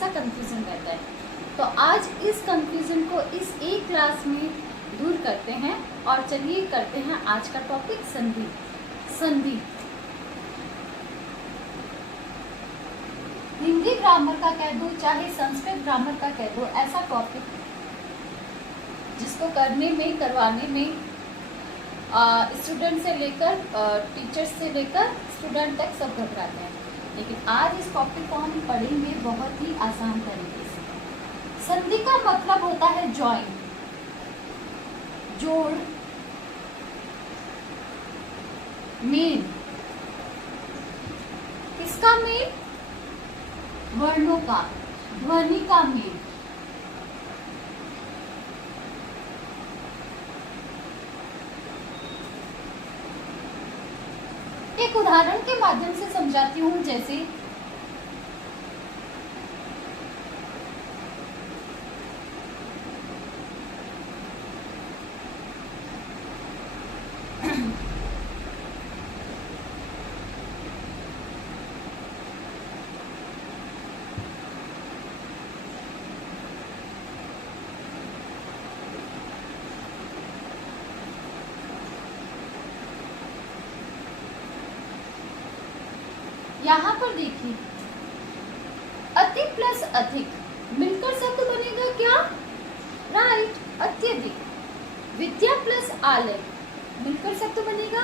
हमेशा कंफ्यूजन रहता है। तो आज इस कंफ्यूजन को इस एक क्लास में दूर करते हैं और चलिए करते हैं आज का टॉपिक संधि। संधि हिंदी ग्रामर का कह दो चाहे संस्कृत ग्रामर का कह दो, ऐसा टॉपिक जिसको करने में करवाने में स्टूडेंट से लेकर टीचर्स से लेकर स्टूडेंट तक सब घबराते हैं, लेकिन आज इस टॉपिक को हम पढ़ेंगे बहुत ही आसान तरीके से। संधि का मतलब होता है जॉइन, जोड़, मेल। किसका मेल? वर्णों का, ध्वनि का मेल। एक उदाहरण के माध्यम से समझाती हूं, जैसे यहाँ पर देखिए, अति प्लस अधिक मिलकर शब्द बनेगा क्या? राइट, अत्यधिक। विद्या प्लस आलय मिलकर शब्द बनेगा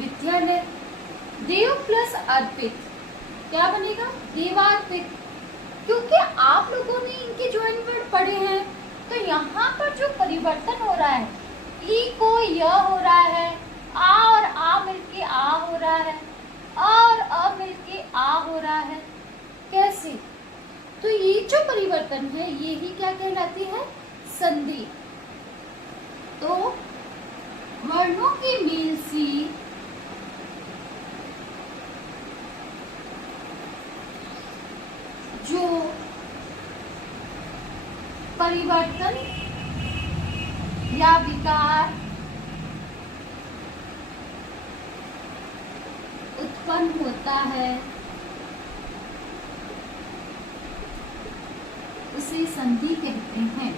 विद्यालय। देव प्लस अर्पित क्या बनेगा? देवार्पित। क्योंकि आप लोगों ने इनके ज्वाइन वर्ड पढ़े हैं, तो यहाँ पर जो परिवर्तन हो रहा है, ई को य हो रहा है, आ और आ मिलके आ हो रहा है, और अ मिलके आ हो रहा है। कैसे? तो ये जो परिवर्तन है ये ही क्या कहलाती है? संधि। तो वर्णों की मेल से जो परिवर्तन या विकार उत्पन्न होता है उसे संधि कहते हैं।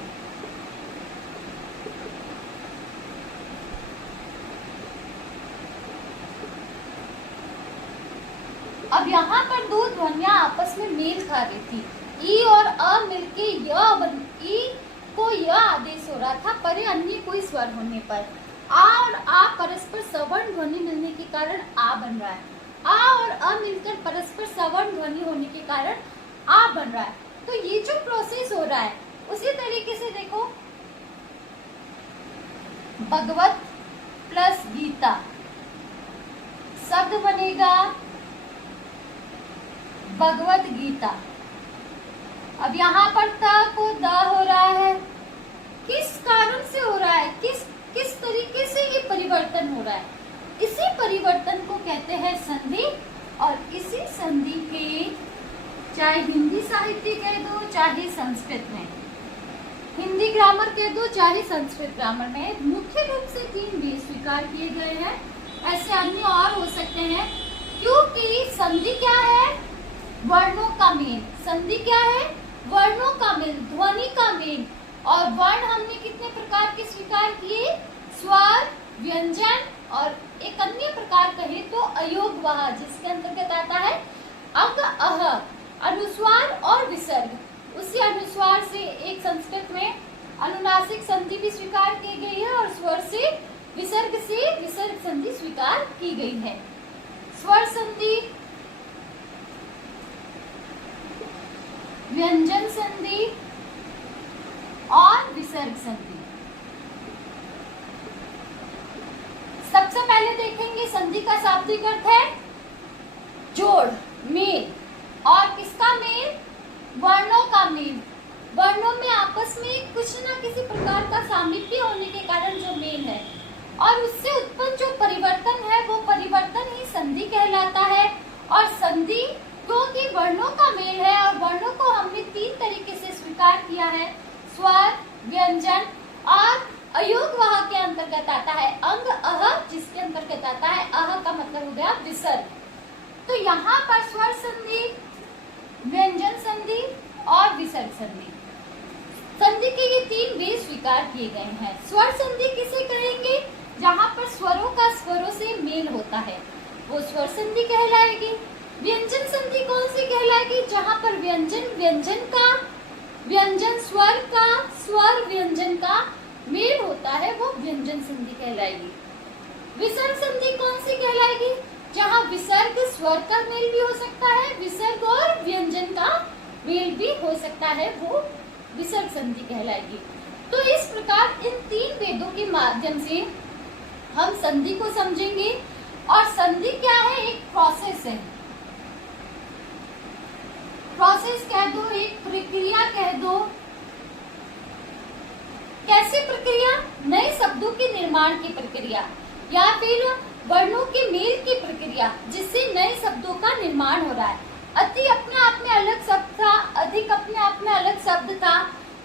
अब यहाँ पर दो ध्वनियां आपस में मेल खा रही थी, ई और अ मिलके ई को य आदेश हो रहा था परे अन्य कोई स्वर होने पर। आ और आ परस्पर सवर्ण ध्वनि मिलने के कारण आ बन रहा है। आ और अ मिलकर परस्पर सवर्ण ध्वनि होने के कारण आ बन रहा है। तो ये जो प्रोसेस हो रहा है उसी तरीके से देखो, भगवत प्लस गीता शब्द बनेगा भगवत गीता। अब यहाँ पर त को द हो रहा है, किस कारण से हो रहा है? किस तरीके से ये परिवर्तन हो रहा है? इसी परिवर्तन को कहते हैं संधि। और इसी संधि के चाहे हिंदी साहित्य कह दो चाहे संस्कृत में, हिंदी ग्रामर कह दो चाहे संस्कृत ग्रामर में, मुख्य रूप से 3 वेद स्वीकार किए गए हैं। ऐसे अन्य और हो सकते हैं, क्योंकि संधि क्या है? वर्णों का मेल। संधि क्या है? वर्णों का मेल, ध्वनि का मेल। और वर्ण हमने कितने प्रकार के स्वीकार किए? स्वर, व्यंजन और एक अन्य प्रकार कहे तो अयोगवाह, जिसके अंतर्गत आता है अंग, अह, अनुस्वार और विसर्ग। उसी अनुस्वार से एक संस्कृत में अनुनासिक संधि भी स्वीकार की गई है और स्वर से विसर्ग संधि स्वीकार की गई है। स्वर संधि, व्यंजन संधि और विसर्ग संधि। सबसे पहले देखेंगे संधि का शाब्दिक अर्थ है जोड़, मेल। और किसका मेल? वर्णों का मेल। वर्णों में आपस में कुछ न किसी प्रकार का सामीप्य होने के कारण जो मेल है और उससे उत्पन्न जो परिवर्तन है वो परिवर्तन ही संधि कहलाता है। और संधि क्योंकि वर्णों का मेल है और वर्णों को हमने 3 तरीके से स्वीकार किया है, स्वर, व्यंजन और अयोगवाह के अंतर्गत आता है अंग, अह, जिसके अंतर्गत आता है अह का मतलब हो गया विसर्ग। तो यहाँ पर स्वर संधि, व्यंजन संधि और विसर्ग संधि। संधि के ये 3 वे स्वीकार किए गए हैं। स्वर संधि किसे कहेंगे? जहाँ पर स्वरों का स्वरों से मेल होता है वो स्वर संधि कहलाएगी। व्यंजन संधि कौन सी कहलाएगी? जहाँ पर व्यंजन व्यंजन का, व्यंजन स्वर का, स्वर व्यंजन का मेल होता है वो व्यंजन संधि कहलाएगी। विसर्ग संधि कौन सी कहलाएगी? जहाँ विसर्ग स्वर का मेल भी हो सकता है, विसर्ग और व्यंजन का मेल भी हो सकता है, वो विसर्ग संधि कहलाएगी। तो इस प्रकार इन 3 वेदों के माध्यम से हम संधि को समझेंगे। और संधि क्या है? एक प्रोसेस है, प्रोसेस कह दो, एक प्रक्रिया कह दो। कैसी प्रक्रिया? नए शब्दों के निर्माण की प्रक्रिया या फिर वर्णों के मेल की प्रक्रिया, जिससे नए शब्दों का निर्माण हो रहा है। अति अपने आप में अलग शब्द था, अधिक अपने आप में अलग शब्द था,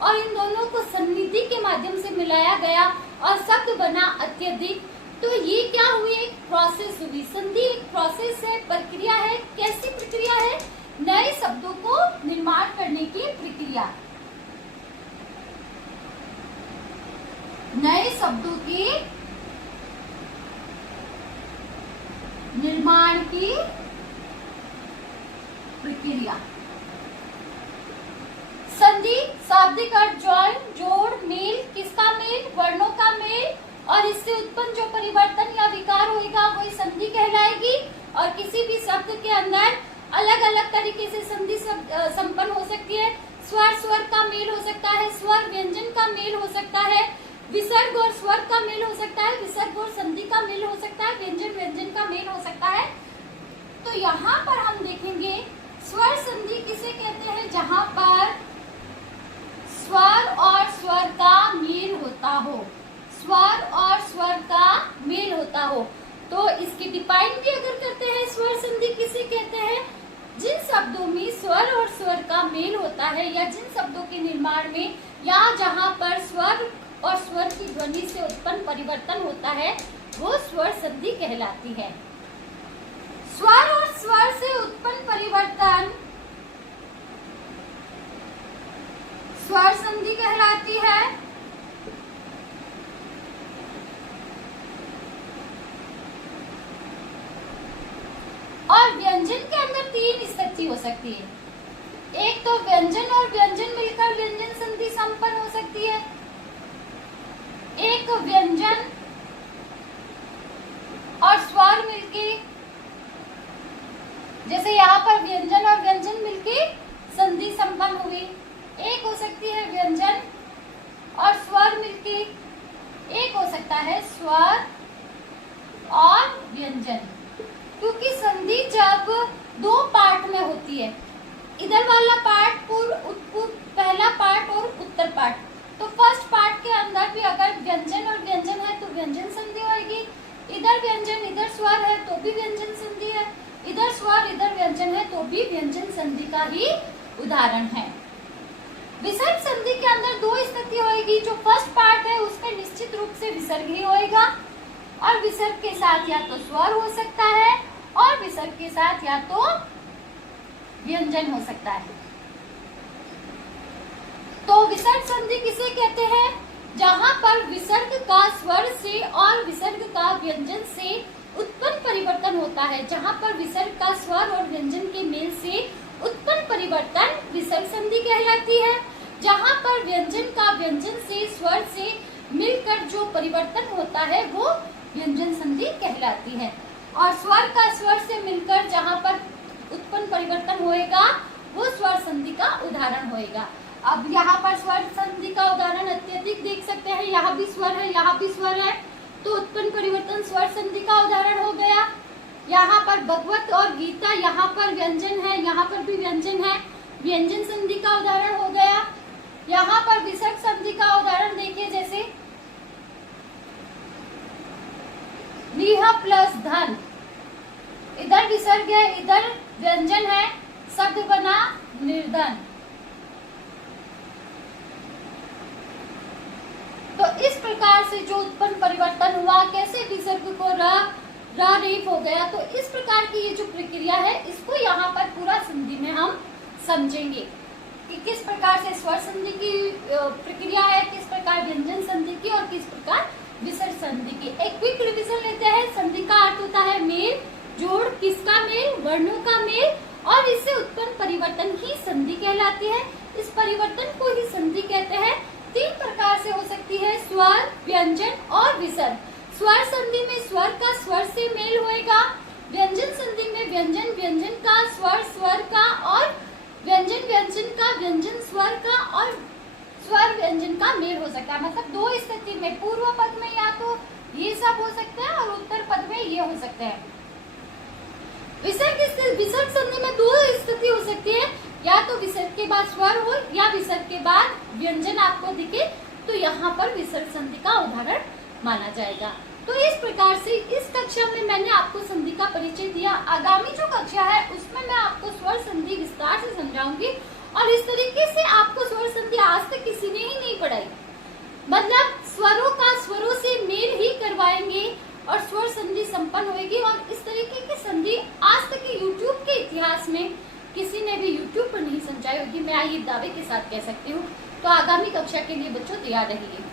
और इन दोनों को सन्निधि के माध्यम से मिलाया गया और शब्द बना अत्यधिक। तो ये क्या हुई? एक प्रोसेस हुई। संधि एक प्रोसेस है, प्रक्रिया है। कैसी प्रक्रिया है? नए शब्दों को निर्माण करने की प्रक्रिया, नए शब्दों के निर्माण की प्रक्रिया। संधि शाब्दिक अर्थ ज्वाइन, जोड़, मेल। किसका मेल? वर्णों का मेल, और इससे उत्पन्न जो परिवर्तन या विकार होगा वही संधि कहलाएगी। और किसी भी शब्द के अंदर अलग अलग तरीके से संधि संपन्न हो सकती है। स्वर स्वर का मेल हो सकता है, स्वर व्यंजन का मेल हो सकता है, विसर्ग और स्वर का मेल हो सकता है, विसर्ग और संधि का मेल हो सकता है, व्यंजन व्यंजन का मेल हो सकता है। तो यहाँ पर हम देखेंगे स्वर संधि किसे कहते हैं? जहाँ पर स्वर और स्वर का मेल होता हो, स्वर और स्वर का मेल होता हो। तो इसकी डिफाइन भी अगर करते हैं, स्वर संधि किसे कहते हैं? जिन शब्दों में स्वर और स्वर का मेल होता है, या जिन शब्दों के निर्माण में या जहाँ पर स्वर और स्वर की ध्वनि से उत्पन्न परिवर्तन होता है, वो स्वर संधि कहलाती है। स्वर और स्वर से उत्पन्न परिवर्तन स्वर संधि कहलाती है। और व्यंजन के अंदर 3 स्थिति हो सकती है। एक तो व्यंजन और व्यंजन मिलकर व्यंजन संधि संपन्न हो सकती है। एक व्यंजन और स्वर मिलके, जैसे यहाँ पर व्यंजन और व्यंजन मिलके संधि संपन्न हुई। एक हो सकती है व्यंजन और स्वर मिलके, एक हो सकता है स्वर और व्यंजन। क्योंकि संधि जब 2 पार्ट में होती है, इधर वाला पार्ट पहला पार्ट और उत्तर पार्ट, तो फर्स्ट पार्ट के अंदर भी अगर व्यंजन और व्यंजन है तो व्यंजन संधि होगी। इधर व्यंजन इधर स्वर है तो भी व्यंजन संधि है, इधर स्वर इधर व्यंजन है तो भी व्यंजन संधि का ही उदाहरण है। विसर्ग संधि के अंदर 2 स्थिति होगी। जो फर्स्ट पार्ट है उसमें निश्चित रूप से विसर्ग ही होएगा, और विसर्ग के साथ या तो स्वर हो सकता है और विसर्ग के साथ या तो व्यंजन हो सकता है। तो विसर्ग संधि किसे कहते हैं? जहां पर विसर्ग का स्वर से और विसर्ग का व्यंजन से उत्पन्न परिवर्तन होता है। जहां पर विसर्ग का स्वर और व्यंजन के मेल से उत्पन्न परिवर्तन विसर्ग संधि कहलाती है। जहां पर व्यंजन का व्यंजन से स्वर से मिलकर जो परिवर्तन होता है वो व्यंजन संधि कहलाती है। और स्वर का स्वर से मिलकर जहां पर उत्पन्न परिवर्तन होएगा वो स्वर संधि का उदाहरण होएगा। अब यहाँ पर स्वर संधि का उदाहरण अत्यधिक देख सकते हैं। यहाँ भी स्वर है, यहाँ भी स्वर है, तो उत्पन्न परिवर्तन स्वर संधि का उदाहरण हो गया। यहाँ पर भगवत और गीता, यहाँ पर व्यंजन है, यहाँ पर भी व्यंजन है, व्यंजन संधि का उदाहरण हो गया। यहाँ पर विसर्ग संधि का उदाहरण देखिए, जैसे रीह प्लस धन, इधर विसर्ग है इधर व्यंजन है, शब्द बना निर्धन। तो इस प्रकार से जो उत्पन्न परिवर्तन हुआ, कैसे विसर्ग को रा रेप हो गया, तो इस प्रकार की ये जो प्रक्रिया है इसको यहाँ पर पूरा संधि में हम समझेंगे कि किस प्रकार से स्वर संधि की प्रक्रिया है, किस प्रकार व्यंजन संधि की और किस प्रकार विसर्ग संधि की। एक क्विक रिवीजन लेते हैं। संधि का अर्थ होता है मेल, जोड़, किसका मेल, वर्णों का मेल, और इससे उत्पन्न परिवर्तन ही संधि कहलाती है। इस परिवर्तन को ही संधि कहते हैं। 3 प्रकार से हो सकती है, स्वर, व्यंजन और विसर्ग। स्वर संधि में स्वर का स्वर से मेल होएगा, व्यंजन संधि में व्यंजन व्यंजन का, स्वर स्वर का, और व्यंजन व्यंजन का, व्यंजन स्वर का, और स्वर व्यंजन का मेल हो सकता है। मतलब 2 स्थिति में, पूर्व पद में या तो ये सब हो सकता है और उत्तर पद में ये हो सकते हैं। विसर्ग संधि में 2 स्थिति हो सकती है, या तो विसर्ग के बाद स्वर हो या विसर्ग के बाद व्यंजन आपको दिखे, तो यहाँ पर विसर्ग संधि का उदाहरण माना जाएगा। तो इस प्रकार से इस कक्षा में मैंने आपको संधि का परिचय दिया। आगामी जो कक्षा है उसमें मैं आपको स्वर संधि विस्तार से समझाऊंगी, और इस तरीके से आपको स्वर संधि आज तक किसी ने ही नहीं पढ़ाई। मतलब स्वरों का स्वरों से मेल ही करवाएंगे और स्वर संधि संपन्न होगी। और इस तरीके की संधि आज तक के यूट्यूब के इतिहास में किसी ने भी यूट्यूब पर नहीं समझाई होगी, मैं ये दावे के साथ कह सकती हूँ। तो आगामी कक्षा के लिए बच्चों तैयार रहिए।